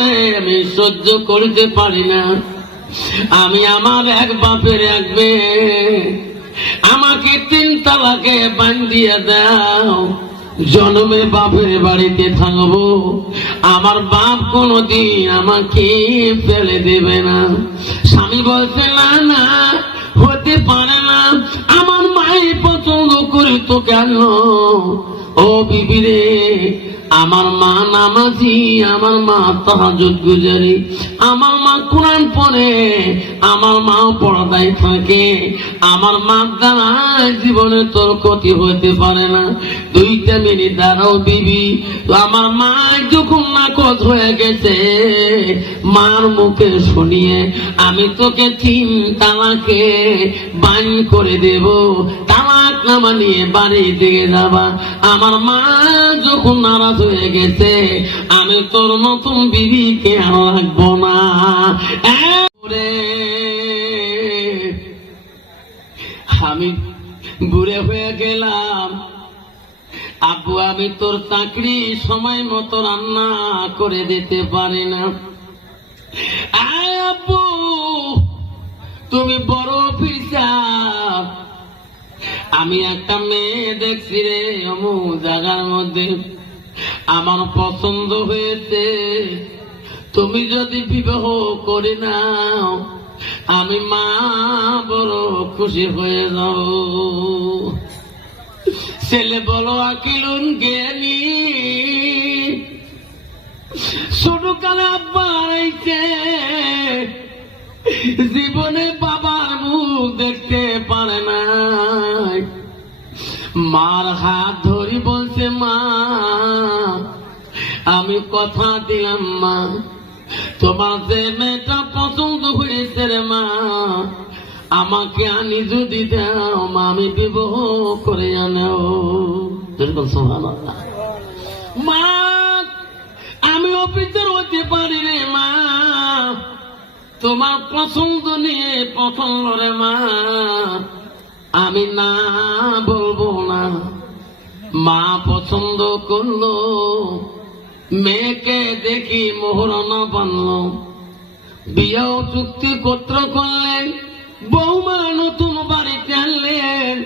করে আমি সহ্য করতে পারি না। আমি আমার এক বাপের এক মেয়ে, আমাকে 3 তালাকে বান্ধিয়ে দাও, জন্মে বাপের বাড়িতে থাকবো, আমার বাপ কোনদিন আমাকে ফেলে দেবে না। স্বামী বলছে না না, হতে পারে না, আমার মাই পছন্দ করে তো কেন? ও বিবি রে, আমার মা নামাজি, আমার মা তাহাজ্জুদ গুজারি, আমার মা কোরআন পড়ে, আমার মা পর্দায় থাকে, আমার মা দ্বারা জীবনে তোর ক্ষতি হইতে পারে না। 2টা মিনিট দাঁড়াও বিবি, তো আমার মা যখন নাকচ হয়ে গেছে, মার মুখে শুনিয়ে আমি তোকে 3 তালাকে বান করে দেব, তালাক নামা নিয়ে বাড়ি দিকে যাবা। আমার মা যখন নারাজ হয়ে গেছে, আমি তোর নতুন বিবিকে আর রাখবো না। আমি বুড়ে হয়ে গেলাম, আব্বু আমি তোর চাকরি সময় মতো রান্না করে দিতে পারি না। আব্বু তুমি বড় অফিসার, আমি একটা মেয়ে দেখছি রে অমুক জায়গার মধ্যে, আমার পছন্দ হয়েছে, তুমি যদি বিবাহ করে নাও আমি মা বড় খুশি হয়ে যাও। ছেলে বলো আকিলুন জ্ঞানী, ছোট কালে আব্বা হারাইছে, জীবনে বাবার মুখ দেখতে পারে না। মার হাত ধরি বলছে মা আমি কথা দিলাম মা, তোমার যে মেয়েটা পছন্দ হয়েছে রে মা, আমাকে আনি যদি দাও মা, আমি বিবাহ করে আনেও। মা আমি অফিসার হতে পারি রে মা, তোমার পছন্দ নিয়ে পছন্দ রে মা, আমি না বলবো না। মা পছন্দ করলো, মেয়েকে দেখি মোহরানা বানলো, বিয়েও চুক্তি পত্র করলেন, বৌমা নতুন বাড়িতে আনলেন।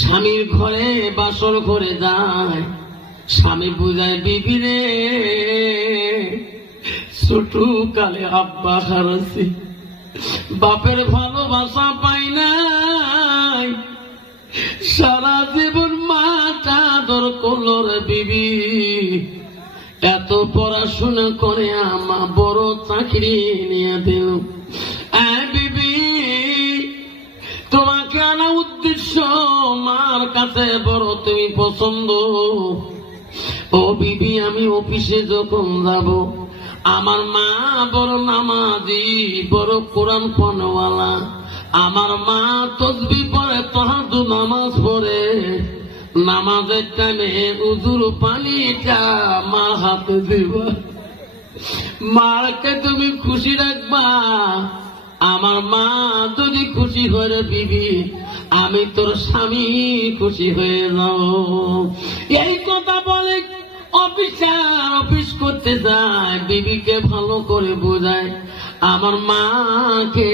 স্বামীর ঘরে বাসর ঘরে যায়, স্বামী বুঝায় বিবি রে ছোট কালে আব্বা হারাছি, বাপের ভালোবাসা পাই নাই, সারা জীবন মাটা আদর করলো রে বিবি, এত পড়াশোনা করে আমা বড় চাকরি নিয়ে দিল। বিবি তোমাকে আনা উদ্দেশ্য মার কাছে বড় তুমি পছন্দ। ও বিবি আমি অফিসে যখন যাব, আমার মা বড় নামাজি, বড় কোরআন পড়নেওয়ালা, আমার মা তাসবিহ পড়ে, তাহাজ্জুদ নামাজ পড়ে, নামাজের টাইমে উজুর পানিটা মার হাতে দিবা, মাকে তুমি খুশি রাখবা। আমার মা যদি খুশি হয়ে বিবি, আমি তোর স্বামী খুশি হয়ে যাও। এই কথা বলে অফিসার অফিস করতে যায়, বিবিকে ভালো করে বোঝায় আমার মাকে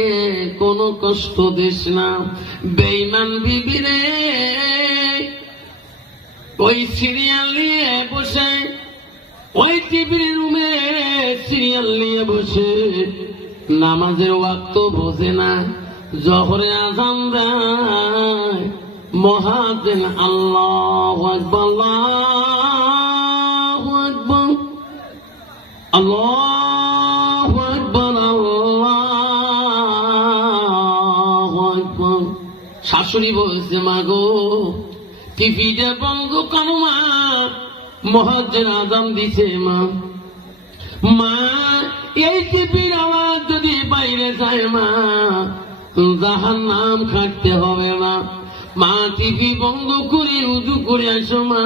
কোনো কষ্ট দিস না। বেঈমান বিবি রে ওই সিরিয়াল নিয়ে বসে, ওই টিভির রুমে সিরিয়াল নিয়ে বসে, নামাজের ওয়াক্ত বোঝে না, জোহরে আযান দেয়, মুয়াজ্জিন আল্লাহু আকবার আল্লাহু আকবার আল্লাহু আকবার আল্লাহু আকবার। শাশুড়ি বলছে মা গো টিভিটা বন্ধ করো মা, মুয়াজ্জিন আযান দিছে মা। মা এই টিভির আওয়াজ যদি বাইরে যায় মা, জাহান্নাম খাটতে হবে না। মা টিভি বন্ধ করে উযু করে আসো মা,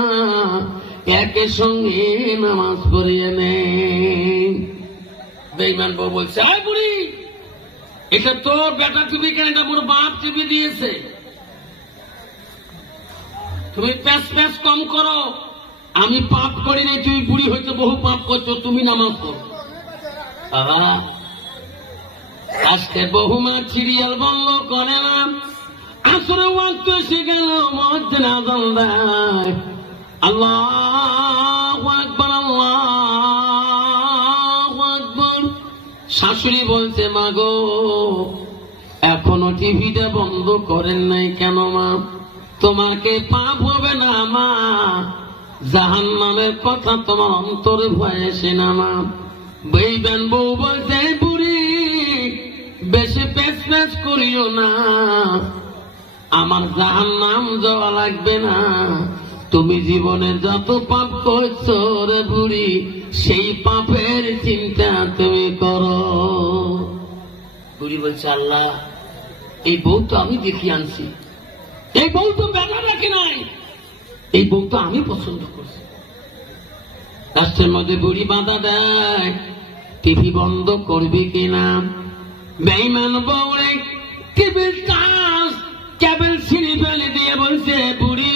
একের সঙ্গে নামাজ পড়িয়ে নেই। বেঈমান বউ বলছে এই বুড়ি, এটা তোর বেটা টিভি কেন, এটা মোর বাপ টিভি দিয়েছে, তুমি প্যাস প্যাস কম করো। আমি পাপ করি নাই, তুমি বুড়ি হইতে বহু পাপ করছো, তুমি নামাজ পড়ো। আজকে বহুমা সিরিয়াল বন্ধ করে না, আসরে ওয়াক্ত এসে গেল, মুয়াজ্জিন আযান দেয়, আল্লাহু আকবার, আল্লাহু আকবার। শাশুড়ি বলছে, মা গো, এখনো টিভিটা বন্ধ করেন নাই কেন মা? তোমাকে পাপ হবে না মা? জাহান্নামের কথা তোমার অন্তরে ভয় আসে না মা? বইবেন বউ বলছে, বুড়ি বেশি পেচ পেচ করিও না, আমার জাহান্নাম যাওয়া লাগবে না। তুমি জীবনে যত পাপ করছো রে বুড়ি, সেই পাপের চিন্তা তুমি করো। বুড়ি বলছে, আল্লাহ, এই বউ তো আমি দেখি আনছি, এই বউ তো বেলা রাখে নাই, এই বউ তো আমি পছন্দ করছি। রাষ্ট্রের মধ্যে বুড়ি বাধা দেয়, টিভি বন্ধ করবে কিনা? বেঈমান বউরে কেবল ছিঁড়ে ফেলে দিয়ে বলছে, বুড়ি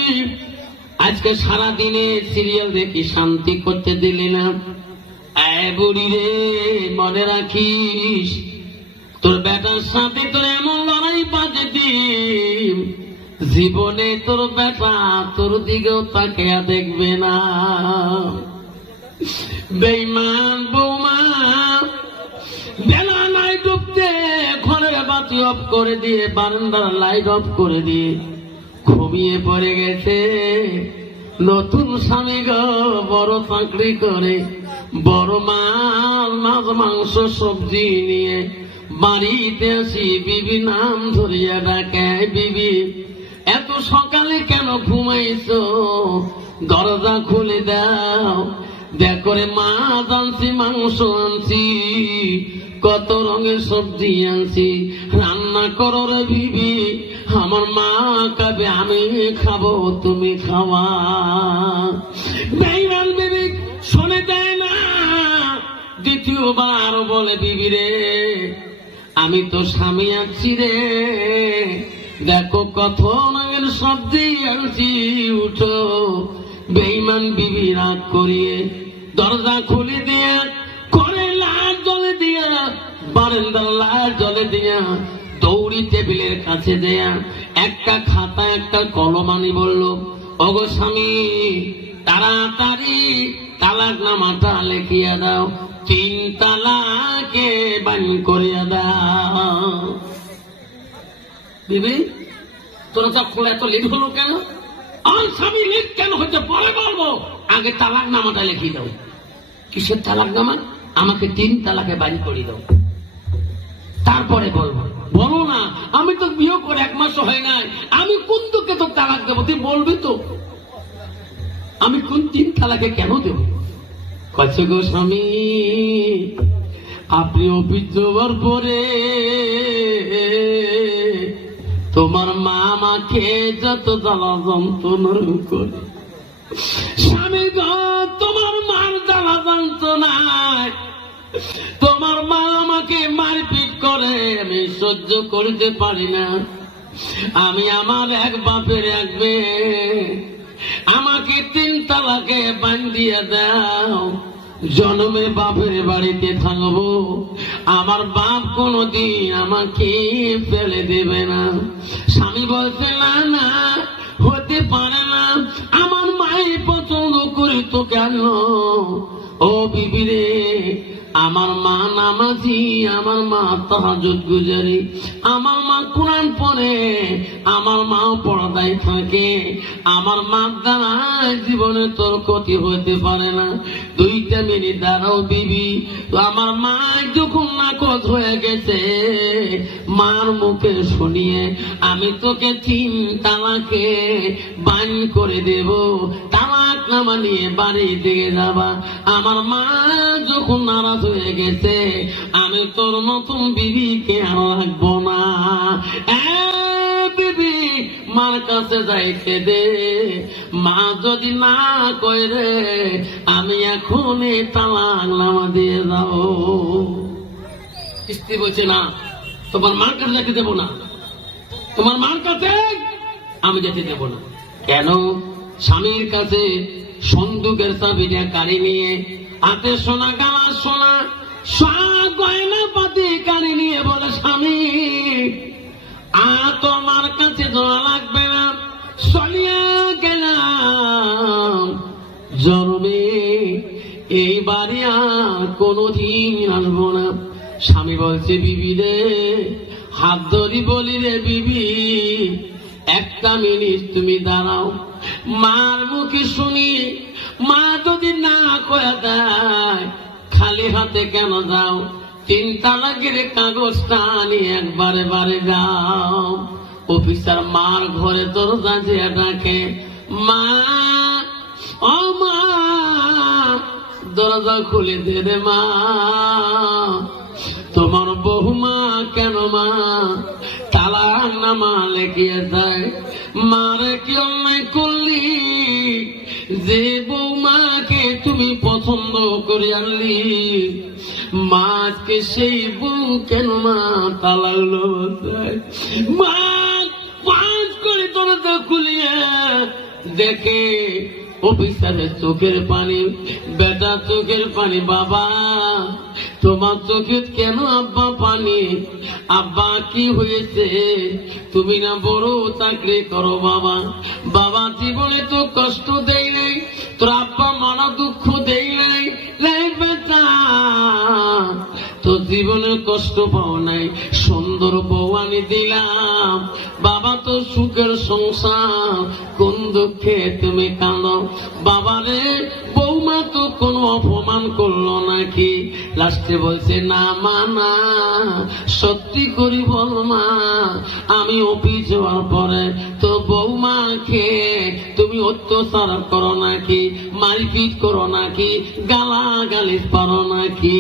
আজকে সারাদিনে সিরিয়াল দেখি শান্তি করতে দিলি না। বুড়ি রে, মনে রাখিস, তোর বেটার সাথে তোর এমন লড়াই বাজে দিন, জীবনে তোর বেটা তোর দিকেও তাকিয়া দেখবে না। বেঈমান বৌমা বেলা নাই ডুবতে ঘরের বাতি অফ করে দিয়ে, বারান্দার লাইট অফ করে দিয়ে ঘুমিয়ে পড়ে গেছে। নতুন স্বামী গো, বড় চাকরি করে, বড় মাল মাছ মাংস সবজি নিয়ে বাড়িতে আসি, বিবি নাম ধরিয়া ডাকে, বিবি এত সকালে কেন ঘুমাইছো? দরজা খুলে দাও, দেখো রে মাছ আনছি, মাংস আনছি, কত রঙের সবজি আনছি, রান্না করো রে বিবি। আমার মা কাবে, আমি খাবো, তুমি খাওয়া। বেঈমান বিবি শুনে দেয় না, দ্বিতীয়বার বলে, বিবি রে, আমি তো স্বামী আছি রে, দেখো কত রঙের সবজি আনছি, উঠো। বেঈমান বিবি রাগ করিয়ে দরজা খুলে দিয়ে, করে লাল জলে দিয়া, বারান্দার লাল জলে দিয়া, দৌড়ি টেবিলের কাছে দেয়া একটা খাতা একটা কলম আনি বলল, ওগো স্বামী, তাড়াতাড়ি তালাক নামাটা লেখিয়া দাও, 3 তালাকে বান করিয়া দাও। বিবি, তোরা যখন এত লেট হলো কেন? আর স্বামী লেট কেন হচ্ছে পরে বলবো, আগে তালাক নামাটা লিখি দাও। কিসের তালাক নামা? আমাকে 3 তালাকে বাড়ি করে দাও, তারপরে বলবো। বলো না, আমি তো বিয়ে করে 1 মাস হয় নাই, আমি কোন তোকে তো তালাক দেবো? তুই বলবি তো, আমি কোন 3 তালাকে কেন দেবো? কাছে গো স্বামী, আপনি অফিস যাওয়ার পরে তোমার মা আমাকে যত জ্বালা যন্ত্রণা করে, স্বামী গো, তোমার মার জ্বালা যন্ত্রণায় তোমার মা আমাকে মারপিট করে, আমি সহ্য করতে পারি না। আমি আমার এক বাপের এক মেয়ে, আমাকে 3 তালাকে বান্ধিয়ে দাও, জন্মে বাপের বাড়িতে থাকবো, আমার বাপ কোনদিন আমাকে ফেলে দেবে না। স্বামী বলছে, না না, হতে পারে না, আমার মাই পছন্দ করে তো কেন? ও বিবি রে, আমার মা নামাজি, আমার মা তাহাজ্জুদ গুজারি, আমার মা কোরআন পড়ে, আমার মা পর্দায় থাকে, আমার মা দ্বারা জীবনে তোর ক্ষতি হইতে পারে না। 2টা মিনিট দাঁড়াও বিবি, তো আমার মা যখন নাকচ হয়ে গেছে, মার মুখে শুনিয়ে আমি তোকে 3 তালাকে বান করে দেব, তালাক নামা নিয়ে বাড়ি দিকে যাবা। আমার মা যখন নারাজ হয়ে গেছে, আমি তোর মতন বিবিকে আর রাখবো না। বিবি, মার কাছে যাইতে দে, মা যদি না কই রে, আমি এখন তালাক নামা দিয়ে যাবো। স্ত্রী বলছে, না, তোমার মার কাছে যেতে দেবো না, তোমার মার কাছে আমি যেতে দেবো না। কেন? স্বামীর কাছে সন্দুকের চাবিটা কাড়ি নিয়ে, হাতে সোনা, গালা সোনা, সব কাছে যাওয়া লাগবে না, চলিয়া গেলাম জন্মে এই বাড়ি আর কোনদিন আসবো না। স্বামী বলছে, বিবি রে, হাত ধরি বলি রে বিবি, একটা মিনিট তুমি দাঁড়াও। মার মুখে শুনি, মা যদি না কয়ে দেয় খালি হাতে কেন যাও, 3 তালাকের কাগজটা নিয়ে একবারে বারে যাও। অফিসার মার ঘরে দরজা দিয়ে ডাকে, মা, ও মা, দরজা খুলে দে রে মা, তোমার বহুমা কেন মা তালাক নামা লেখিয়ে দেয়। মারে কি অন্যায় করলি যে বৌমাকে তুমি পছন্দ করে আনলি, মাকে সেই বউ কেন মা তালাক দেয়। মা পাঁচ করে দরজা খুলিয়ে দেখে অফিসারের চোখের পানি, বেটা চোখের পানি। বাবা, তোমার চোখে কেন আব্বা পানি? আব্বা কি হয়েছে? তুমি না বড় চাকরি করো বাবা। বাবা জীবনে তো কষ্ট দেয় নাই, তোর আব্বা মনে দুঃখ দেয় নাই। বেটা, তো জীবনে কষ্ট পাও নাই, সুন্দর বউ আনি দিলাম। বাবা তো সুখের সংসার, কোন দুঃখে তুমি কাঁদো? বাবারে, বৌমা তো কোনো অপমান করলো নাকি? লাস্টে বলছে, না মা না, সত্যি করি বল মা, আমি অফিস যাওয়ার পরে তো বৌমাকে তুমি অত্যাচার করো নাকি, মারপিট করো নাকি, গালাগালি পারো নাকি?